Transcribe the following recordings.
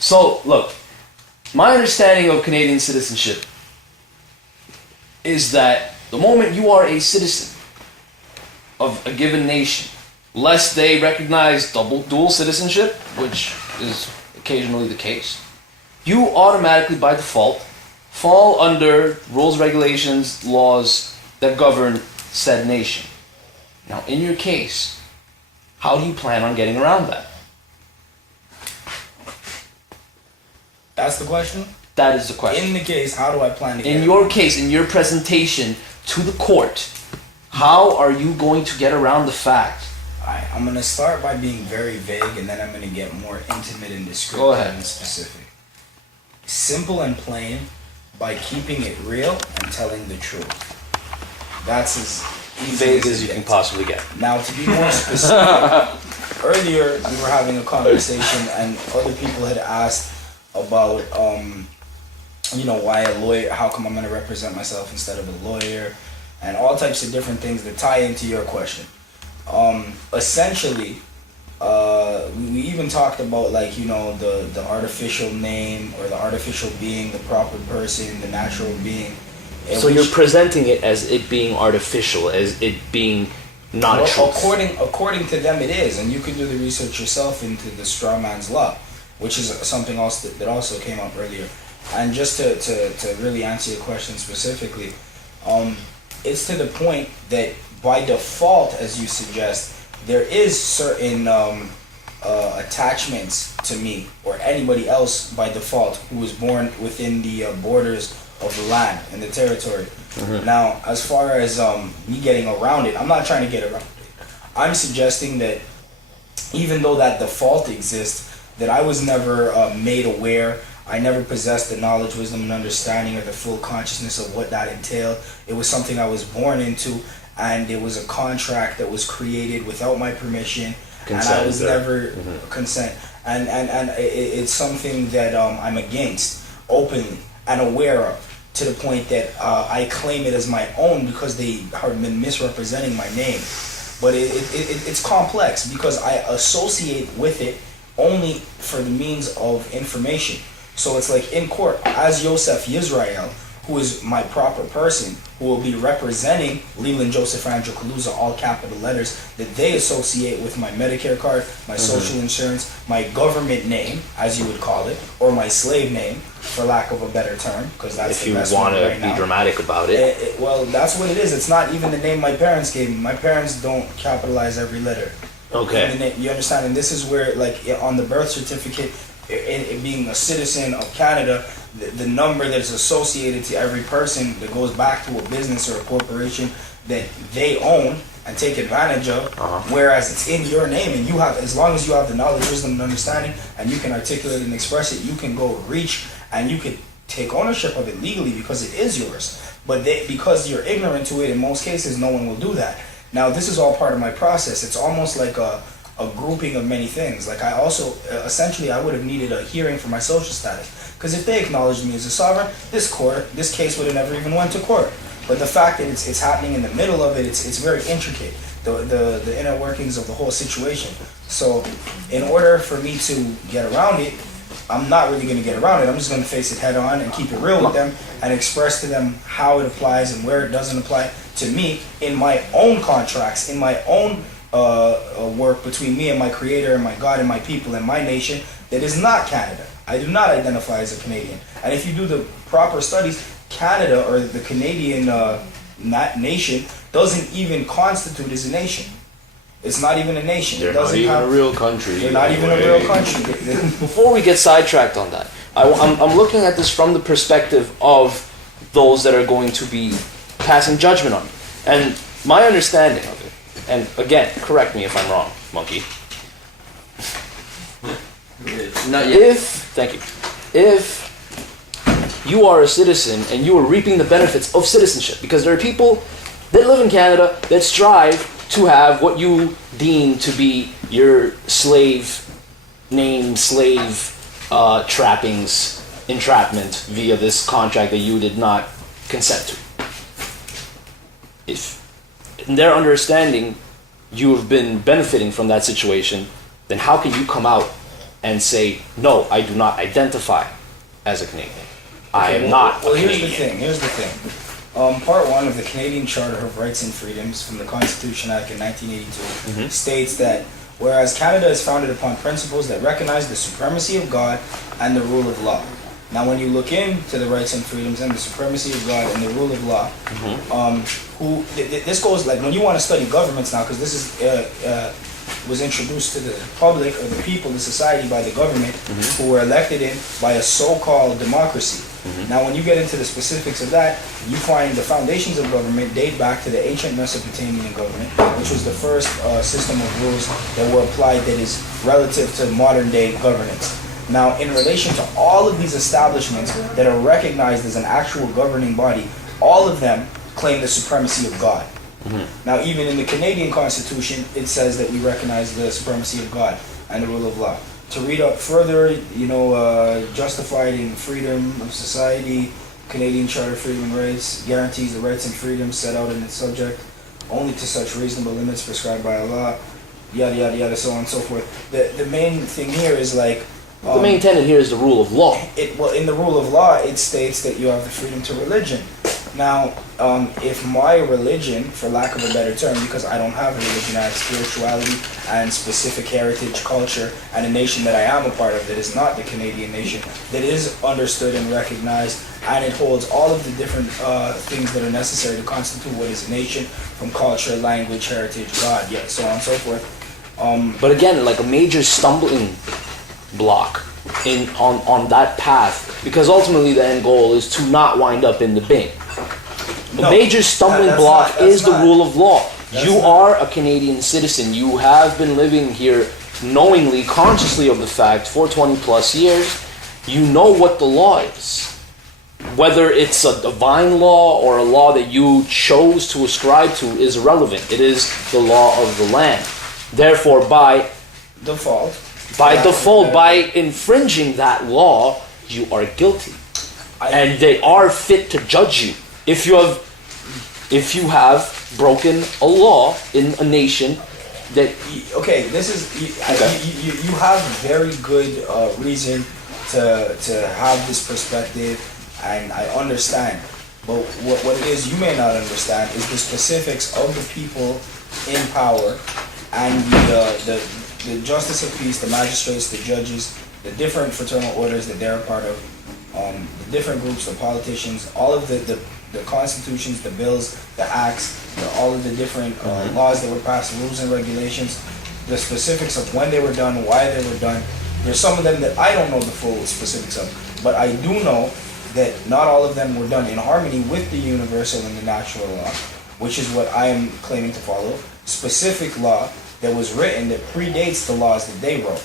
So, look, my understanding of Canadian citizenship is that the moment you are a citizen of a given nation, lest they recognize dual citizenship, which is occasionally the case, you automatically, by default, fall under rules, regulations, laws that govern said nation. Now, in your case, how do you plan on getting around that? That's the question? That is the question. In the case, how do I plan to get In your case, in your presentation to the court, how are you going to get around the fact? I'm going to start by being very vague, and then I'm going to get more intimate and descriptive Go ahead. and specific. Simple and plain, by keeping it real and telling the truth. That's as easy Vague as you can possibly get. Now, to be more specific, earlier we were having a conversation, and other people had asked about, why a lawyer, how come I'm going to represent myself instead of a lawyer, and all types of different things that tie into your question. Essentially, we even talked about the artificial name or the artificial being, the proper person, the natural being. So you're presenting it as it being artificial, as it being not truth. According to them, it is, and you can do the research yourself into the straw man's law, which is something else that also came up earlier. And just to really answer your question specifically, it's to the point that by default, as you suggest, there is certain attachments to me or anybody else by default who was born within the borders of the land and the territory. Mm-hmm. Now, as far as me getting around it, I'm not trying to get around it. I'm suggesting that even though that default exists, that I was never made aware. I never possessed the knowledge, wisdom, and understanding or the full consciousness of what that entailed. It was something I was born into, and it was a contract that was created without my permission, consent, and I was never consent. And it's something that I'm against openly and aware of, to the point that I claim it as my own because they have been misrepresenting my name. But it's complex because I associate with it only for the means of information. So it's like in court, as Yoseph Yisrael, who is my proper person, who will be representing Leland Joseph Andrew Kaluza, all capital letters, that they associate with my Medicare card, my social insurance, my government name, as you would call it, or my slave name, for lack of a better term, because that's the best one right now. If you want to be dramatic about it. Well, that's what it is. It's not even the name my parents gave me. My parents don't capitalize every letter. Okay. You understand? And this is where, like, on the birth certificate, it being a citizen of Canada, the number that is associated to every person that goes back to a business or a corporation that they own and take advantage of, whereas it's in your name, and you have, as long as you have the knowledge, wisdom, and understanding, and you can articulate and express it, you can go reach and you can take ownership of it legally because it is yours. But because you're ignorant to it, in most cases, no one will do that. Now, this is all part of my process. It's almost like a grouping of many things. Like I also, essentially, I would have needed a hearing for my social status. Because if they acknowledged me as a sovereign, this case would have never even went to court. But the fact that it's happening in the middle of it, it's very intricate, the inner workings of the whole situation. So in order for me to get around it, I'm not really going to get around it. I'm just going to face it head on and keep it real with them and express to them how it applies and where it doesn't apply to me in my own contracts, in my own work between me and my creator and my God and my people and my nation that is not Canada. I do not identify as a Canadian. And if you do the proper studies, Canada or the Canadian nation doesn't even constitute as a nation. It's not even a nation. They're not even a real country. They're not even a real country. Before we get sidetracked on that, I'm looking at this from the perspective of those that are going to be passing judgment on me. And my understanding of it, and again, correct me if I'm wrong, monkey. Thank you. If you are a citizen and you are reaping the benefits of citizenship, because there are people that live in Canada that strive to have what you deem to be your slave name, slave trappings, entrapment via this contract that you did not consent to. If in their understanding you have been benefiting from that situation, then how can you come out and say, no, I do not identify as a Canadian. I am not a Canadian. Here's the thing. Part 1 of the Canadian Charter of Rights and Freedoms from the Constitution Act in 1982 states that whereas Canada is founded upon principles that recognize the supremacy of God and the rule of law. Now, when you look into the rights and freedoms and the supremacy of God and the rule of law, this goes like when you want to study governments now, because this is was introduced to the public or the people, the society, by the government, who were elected in by a so-called democracy. Now, when you get into the specifics of that, you find the foundations of government date back to the ancient Mesopotamian government, which was the first system of rules that were applied that is relative to modern-day governance. Now, in relation to all of these establishments that are recognized as an actual governing body, all of them claim the supremacy of God. Now, even in the Canadian Constitution, it says that we recognize the supremacy of God and the rule of law. To read up further, justified in freedom of society, Canadian Charter of Freedom and Rights guarantees the rights and freedoms set out in its subject only to such reasonable limits prescribed by a law, yada yada yada, so on and so forth. The main thing here is like the main tenet here is the rule of law. In the rule of law, it states that you have the freedom to religion. Now, if my religion, for lack of a better term, because I don't have a religion, I have spirituality and specific heritage, culture, and a nation that I am a part of that is not the Canadian nation, that is understood and recognized, and it holds all of the different things that are necessary to constitute what is a nation, from culture, language, heritage, God, yeah, so on and so forth. But again, like a major stumbling block on that path, because ultimately the end goal is to not wind up in the bin. The major stumbling block is the rule of law. You are a Canadian citizen. You have been living here knowingly, consciously of the fact for 20 plus years. You know what the law is. Whether it's a divine law or a law that you chose to ascribe to is irrelevant. It is the law of the land. Therefore, by default, by infringing that law, you are guilty. And they are fit to judge you if you have broken a law in a nation that... Okay, this is... You have very good reason to have this perspective, and I understand. But what it is you may not understand is the specifics of the people in power and the justice of peace, the magistrates, the judges, the different fraternal orders that they're a part of, the different groups, the politicians, all of the constitutions, the bills, the acts, all of the different laws that were passed, rules and regulations, the specifics of when they were done, why they were done. There's some of them that I don't know the full specifics of, but I do know that not all of them were done in harmony with the universal and the natural law, which is what I am claiming to follow. Specific law that was written that predates the laws that they wrote.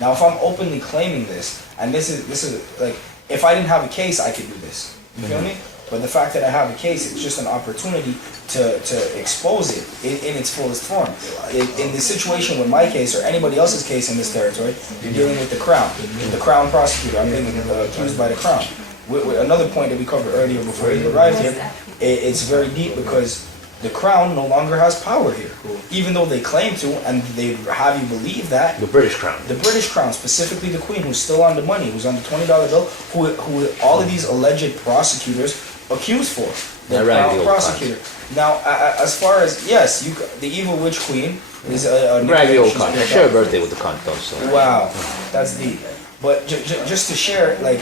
Now, if I'm openly claiming this, and this is like, if I didn't have a case, I could do this. You feel me? But the fact that I have a case, it's just an opportunity to expose it in its fullest form. In the situation with my case or anybody else's case in this territory, you're dealing with the Crown prosecutor. I'm being accused by the Crown. With another point that we covered earlier before you arrived here, it's very deep because the Crown no longer has power here. Even though they claim to, and they have you believe that. The British Crown. The British Crown, specifically the Queen, who's still on the money, who's on the $20 bill, who all of these alleged prosecutors accused for. The Crown prosecutor. Now, as far as, yes, the evil witch Queen is a raggy old cunt. Share a birthday with the cunt, though. So. Wow, that's deep. But just to share, like,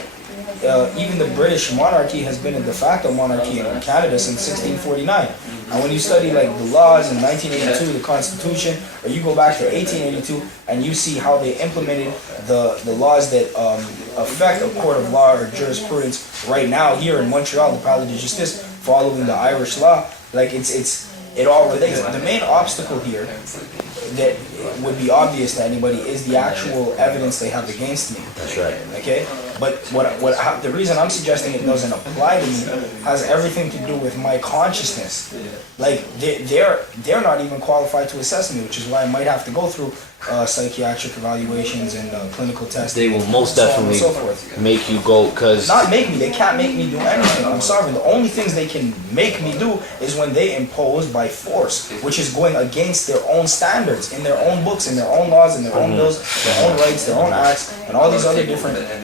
even the British monarchy has been a de facto monarchy in Canada since 1649. And when you study like the laws in 1982, the Constitution, or you go back to 1882 and you see how they implemented the laws that affect a court of law or jurisprudence right now here in Montreal, the Palais de Justice, following the Irish law, like it all relates. The main obstacle here that would be obvious to anybody is the actual evidence they have against me. That's right. Okay? But the reason I'm suggesting it doesn't apply to me has everything to do with my consciousness. Like, they're not even qualified to assess me, which is why I might have to go through psychiatric evaluations and clinical testing. They will most so on and definitely so forth. make you go, because Not make me. They can't make me do anything. I'm sorry. The only things they can make me do is when they impose by force, which is going against their own standards, in their own books, in their own laws, in their own bills, their own rights, their own acts, and all these other different